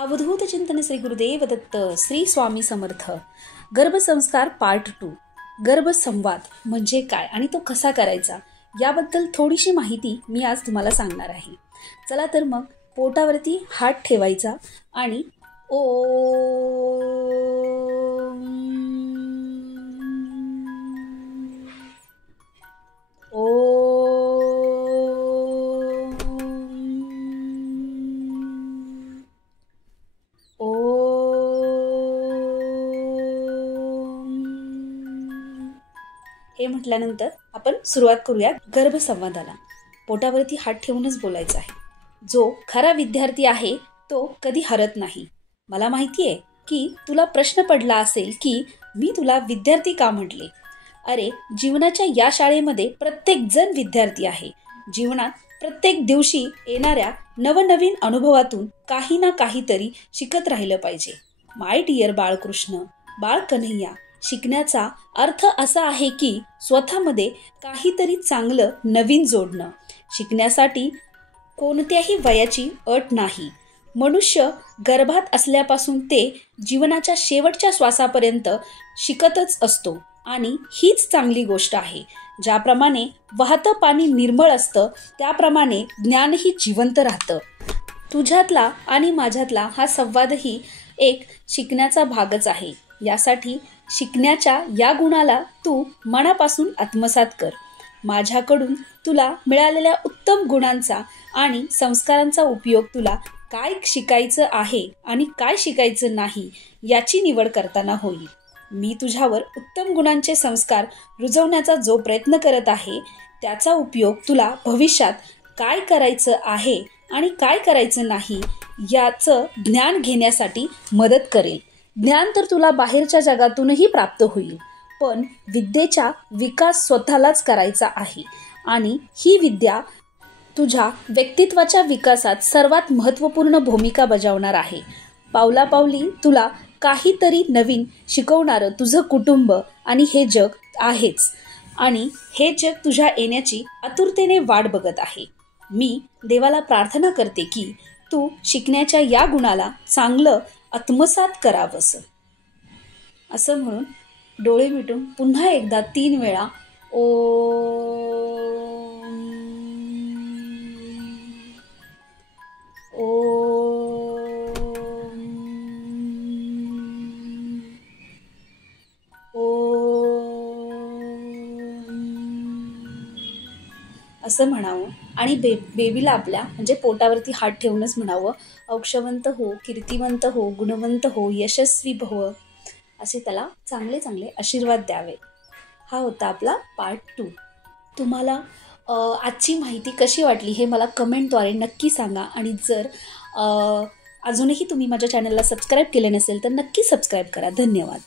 अवधूत चिंतन श्री गुरुदेव दत्त श्री स्वामी समर्थ. गर्भसंस्कार पार्ट 2. गर्भसंवाद म्हणजे काय आणि तो कसा करायचा याबद्दल थोडीशी माहिती मी आज तुम्हाला सांगणार आहे. चला तर मग पोटावरती हात ठेवायचा आणि हे म्हटल्यानंतर आपण सुरुवात करूया गर्भसंवादाला. पोटावरती हात ठेवूनच बोलायचं आहे. जो खरा विद्यार्थी आहे तो कधी हरत नाही. मला माहिती आहे की तुला प्रश्न पडला असेल की मी तुला विद्यार्थी का म्हटले. अरे, जीवनाच्या या शाळेमध्ये प्रत्येक जण विद्यार्थी आहे. जीवनात प्रत्येक दिवशी येणाऱ्या नवनवीन अनुभवातून काही ना काहीतरी शिकत राहिलं पाहिजे. माय डिअर बाळकृष्ण, बाळ कन्हैया, शिकण्याचा अर्थ असा आहे की स्वतःमध्ये काहीतरी चांगलं नवीन जोडणं. शिकण्यासाठी कोणत्याही वयाची अट नाही. मनुष्य गर्भात असल्यापासून ते जीवनाच्या शेवटच्या श्वासापर्यंत शिकतच असतो आणि हीच चांगली गोष्ट आहे. ज्याप्रमाणे वाहतं पाणी निर्मळ असतं त्याप्रमाणे ज्ञानही जिवंत राहतं. तुझ्यातला आणि माझ्यातला हा संवादही एक शिकण्याचा भागच आहे. यासाठी शिकण्याच्या या गुणाला तू मनापासून आत्मसात कर. माझ्याकडून तुला मिळालेल्या उत्तम गुणांचा आणि संस्कारांचा उपयोग तुला काय शिकायचं आहे आणि काय शिकायचं नाही याची निवड करताना होईल. मी तुझ्यावर उत्तम गुणांचे संस्कार रुजवण्याचा जो प्रयत्न करत आहे त्याचा उपयोग तुला भविष्यात काय करायचं आहे आणि काय करायचं नाही याचं ज्ञान घेण्यासाठी मदत करेल. ज्ञान तर तुला बाहेरच्या जगातूनही प्राप्त होईल, पण विद्येचा विकास स्वतःलाच करायचा आहे आणि ही विद्या तुझ्या व्यक्तित्वाच्या विकासात सर्वात महत्त्वपूर्ण भूमिका बजावणार आहे. पावलापावली तुला काहीतरी नवीन शिकवणारं तुझं कुटुंब आणि हे जग आहेच आणि हे जग तुझ्या येण्याची आतुरतेने वाट बघत आहे. मी देवाला प्रार्थना करते की तू शिकण्याच्या या गुणाला चांगलं आत्मसात करावंस. असं म्हणून डोळे मिटून पुन्हा एकदा 3 वेळा असं म्हणावं आणि बेबीला आपल्या म्हणजे पोटावरती हात ठेवूनच म्हणावं, औक्षवंत हो, कीर्तिवंत हो, गुणवंत हो, यशस्वी भव, असे त्याला चांगले चांगले आशीर्वाद द्यावे. हा होता आपला पार्ट 2. तुम्हाला आजची माहिती कशी वाटली हे मला कमेंटद्वारे नक्की सांगा आणि जर अजूनही तुम्ही माझ्या चॅनलला सबस्क्राईब केले नसेल तर नक्की सबस्क्राईब करा. धन्यवाद.